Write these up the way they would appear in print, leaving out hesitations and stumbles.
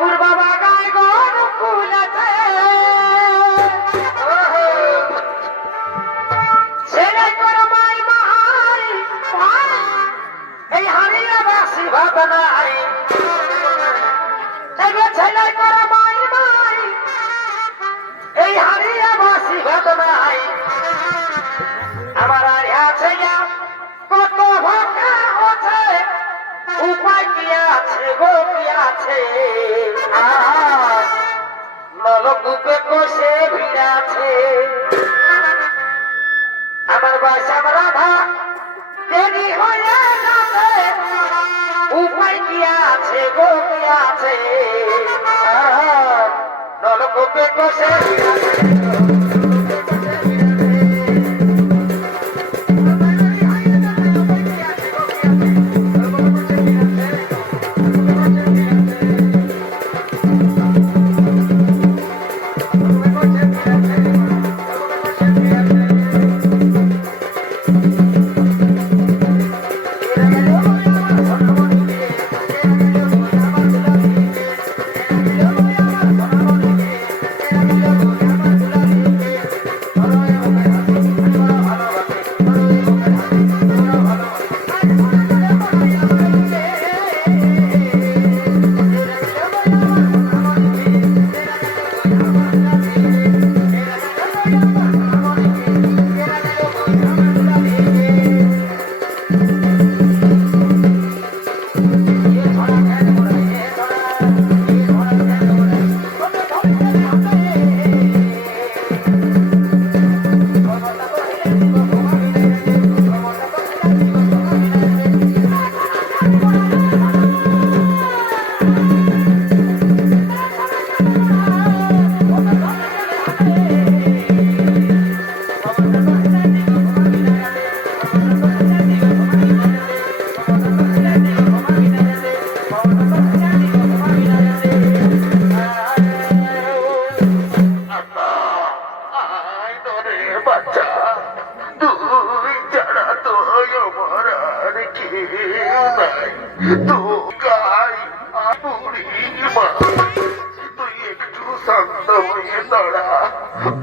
ঠাকুর বাবা গায় গন ফুলেছে ছেলে করে মাই মাই এই হারিয়ে বাসি ভাবনাই ছেলে করে মাই মাই এই হারিয়ে বাসি ভাবনাই আমার আর আছে কত ভাকা আছে উপায় কি আছে গো কি আছে নলকূপে কষে ভিড়াছে আমার বাসা রাধা দেরি হয়ে যাচ্ছে উপায় কি আছে গো কি আছে নলকূপে কষে ভিড়াছে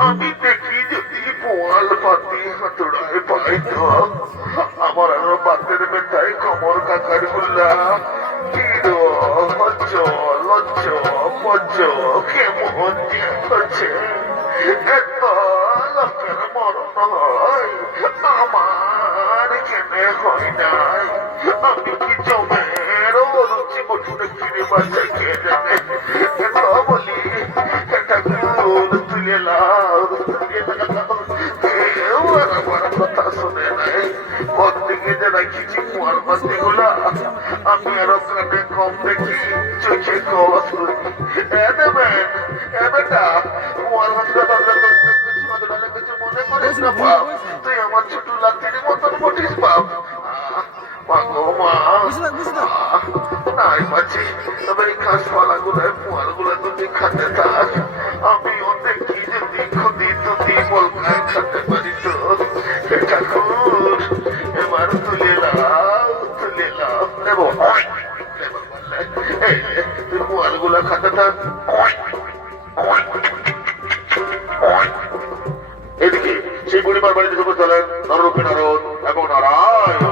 আমি দেখি যদি পোয়াল পাতি হাতুড়ায় পাইত আমার আরো বাতের ব্যথায় কমর কাকার গুলা লজ্জ পজ্জ কেমন হচ্ছে এত লোকের মরণ হয় আমার কেনে হয় নাই আমি কি জমের রুচি বটুরে ফিরে বাঁচে কে জানে এত বলি এটা গুল তুলে লাও কথা শুনে নাই ওর দিকে যে রাখিছি কুয়ার বাতি গুলা আমি আরো কানে কম দেখি চোখে কস দেবেন বেটা কুয়ার বাতি কিছু মনে করিস না বাপ তুই আমার ছোট লাতির মতন বটিস বাপ নাই পাচ্ছি তবে এই ঘাসপালা গুলায় পোয়াল গুলা যদি খাতে থাক আমিও দেখি যদি খুদি তুদি বলকায় খাতে পারি তো ঠাকুর এবার তুলে লাও নেব তুই পোয়াল গুলা খাতে থাক এদিকে সেই পরিবার বাড়িতে সবুজ চলেন নররূপী নারদ এবং নারায়ণ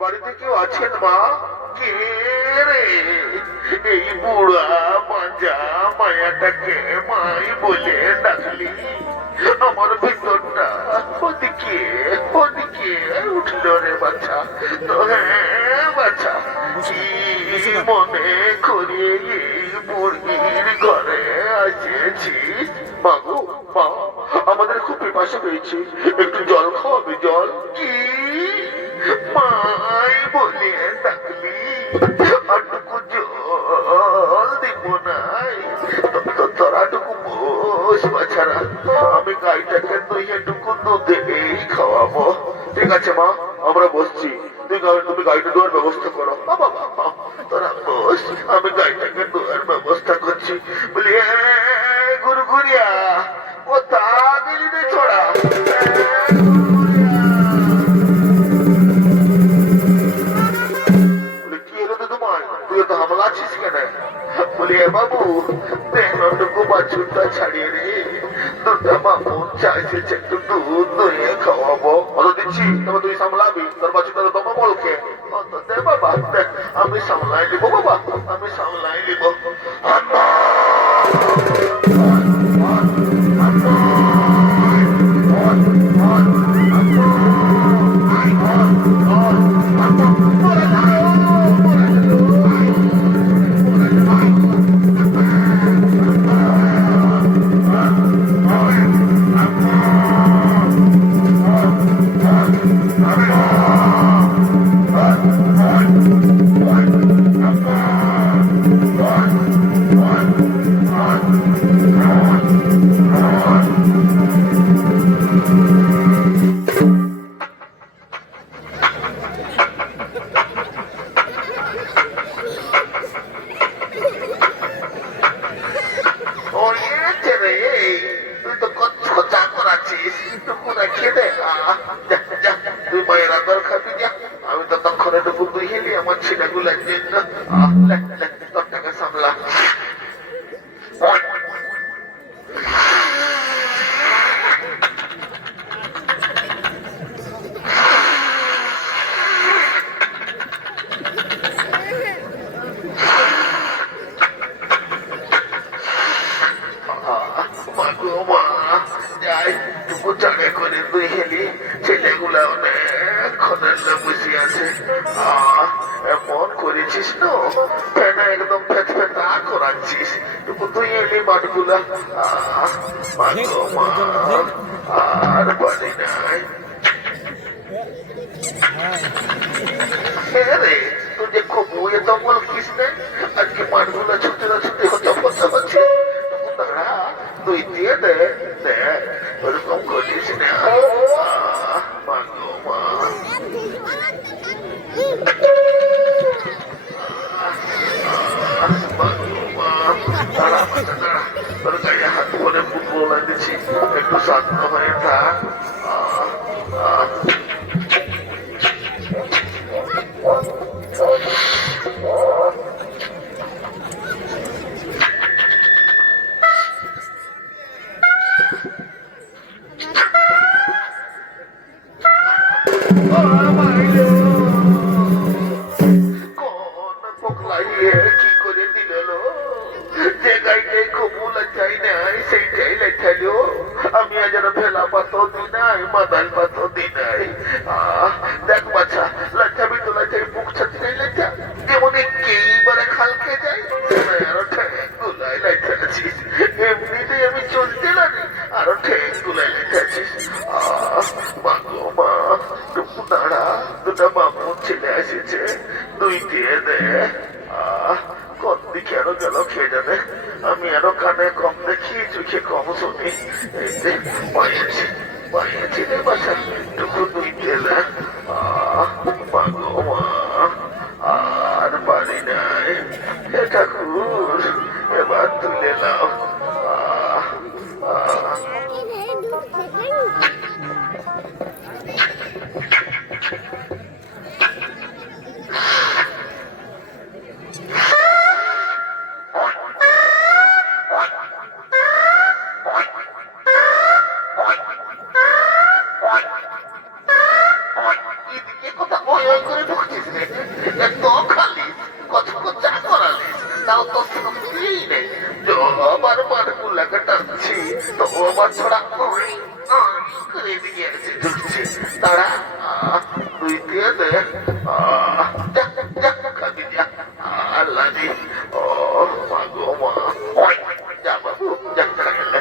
বাড়িতে কেউ আছেন মা? কে রে এই বুড়া মাজা মায়াটাকে মাই বলে ডাকলি আমার ভিতরটা ওদিকে উঠল রে বাচ্চা তো হ্যাঁ বাচ্চা মনে করে এই বুড়ির ঘরে আসিয়েছিস বাবু মা আমাদের খুব পিপাসা পেয়েছে একটু জল খাওয়াবে জল কি মাই বলে ডাকলি আটুকু জল দিব নাই তোরাটুকু বস বাছারা আমি গাইটাকে তুই এটুকু দুধেই খাওয়াবো ঠিক আছে মা আমরা বসছি তুমি গাড়িটা দেওয়ার ব্যবস্থা করো তোরা বস আমি গাড়িটাকে দেওয়ার ব্যবস্থা করছি বলি গুরু গুরিয়া ও তা দিলি রে ছোড়া বলিয়া বাবু তেনটুকু বাছুরটা ছাড়িয়ে রে দুটা বামুন চাইছে একটু দুধ দইয়ে খাওয়াবো অত দিচ্ছি তবে তুই সামলাবি তোর বাছুরটা তো তোমার বলকে অত দে বাবা দেখ আমি সামলাই নিব বাবা আমি সামলাই নিব আমি তো তখন একটু দুই হেলি আমার ছেলেগুলো তোর টাকা সামলা করে দুই হেলি ছেলেগুলা অনেকক্ষণের বসে আছে এমন করেছিস না ফেনা একদম ফেট ফেটা করাচ্ছিস তুই এলি মাঠগুলা আর পারি নাই রে তুই যে খুব বইয়ে তো বলছিস না আজকে মাঠগুলা ছুটে না ছুটে হচ্ছে দাঁড়া তুই দিয়ে দে ওরকম করিস না তোর গায়ে হাত পরে ফুটবল দিচ্ছি একটু শান্ত হয়ে থাক কি করে দিল যে গাইতে কবুল চাই নাই সেইটাই লেখালো আমি আজ ফেলা পাতো দি নাই মাদাল পাতো দি নাই দেখ বাচ্চা লাচ্ছাবি তো লাচ্ছাই বুক ছাতি নাই লাচ্ছা যেমন কেইবারে খালকে যাই আরো ঠ্যাং গুলাই লাইতে আছিস এমনিতেই আমি চলতে লাগে আরো ঠ্যাং গুলাই লাইতে আছিস মা গো মা টুকু দাঁড়া দুটা মামুন ছেলে এসেছে দুই দিয়ে দে কোন দিকে আরো গেল খেয়ে যাবে আমি আরো কানে কম দেখি চোখে কম শুনি পাইয়াছি রে বাচ্চা টুকু দুই গেলে আর পারি নাই হে ঠাকুর এবার তুলে নাও তারা দুই দিয়ে দে আল্লাহ দি ও মা গো মা যা বাবু যা খাইলে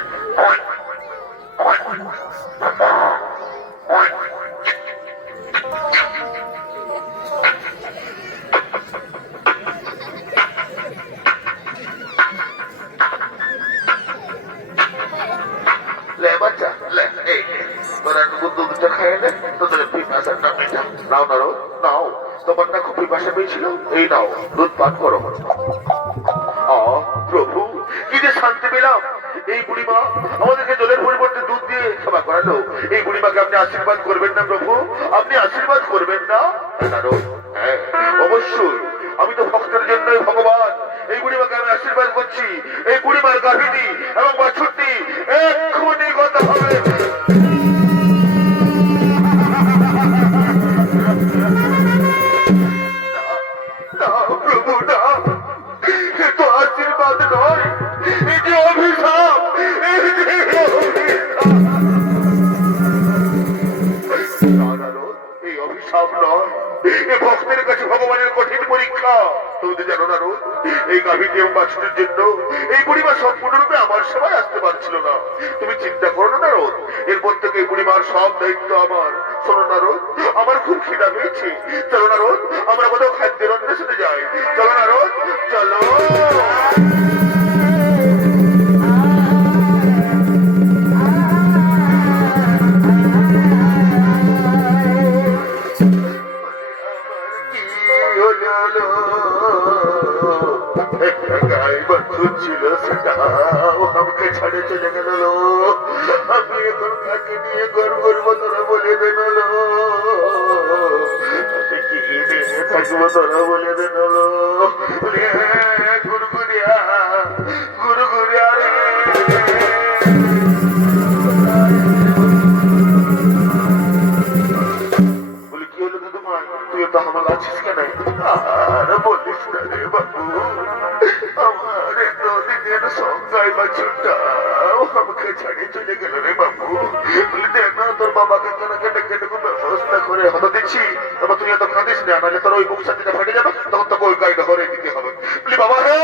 বাচ্চা লে এই তোরা দুধটা খাইয়ে নে তোদের পিপাসাটা মেটা নাও নাও নাও তোমার না খুব পিপাসা পেয়েছিল এই নাও দুধ পান করো প্রভু কি যে শান্তি পেলাম এই বুড়িমা আমাদেরকে জলের পরিবর্তে দুধ দিয়ে সেবা করালো এই বুড়িমাকে আপনি আশীর্বাদ করবেন না প্রভু আপনি আশীর্বাদ করবেন না হ্যাঁ অবশ্যই আমি তো ভক্তের জন্যই ভগবান এই বুড়িমাকে আমি আশীর্বাদ করছি, এই বুড়িমার গাভিনী এবং বাছুরটি এক্ষুনি কথা হবে। প্রভু না, এ তো আশীর্বাদ নয়, এই যে অভিশাপ, এই যে অভিশাপ। এই অভিশাপ নয়, এ ভক্তের কাছে ভগবানের কঠিন পরীক্ষা। তুমি তো জানো না রোজ, এই গাভীটি এবং বাছুরের জন্য এই বুড়িমা সম্পূর্ণরূপে আমার সেবায় আসতে পারছিল না। তুমি চিন্তা করো না রোজ, এরপর থেকে এই বুড়িমার সব দায়িত্ব আমার। শোনো না রোজ, আমার খুব খিদা পেয়েছে, চলো না রোজ আমরা কোথাও খাদ্যের অন্বেষণে যাই। চলো না রোজ, চলো। ছিল সেটাও আমাকে ছাড়ে চলে গেল। আমি এখন কাকে নিয়ে গর্ব করবো তোরা বলে দেন, আমি কি নিয়ে থাকবো তোরা বলে দেন। গুরগুরিয়া, গুরগুরিয়া রে, বলি কি হলো দিদিমাই, তুই তো হামাল আছিস কেন? আর বলিস না রে বাবু, আমার এতদিনের সংজ্ঞায় বাছুরটাও আমাকে ছাড়িয়ে চলে গেল রে বাবু। বলি দেখ না তোর বাবাকে কেন কেটে কেটে ব্যবস্থা করে হতো দিচ্ছি। তারপর তুই এত কাঁদিস না, নাহলে তোর ওই বুক সাথে ফেটে যাবে, তখন তোকে ওই গাড়িটা ঘরে দিতে হবে। বলি বাবা হে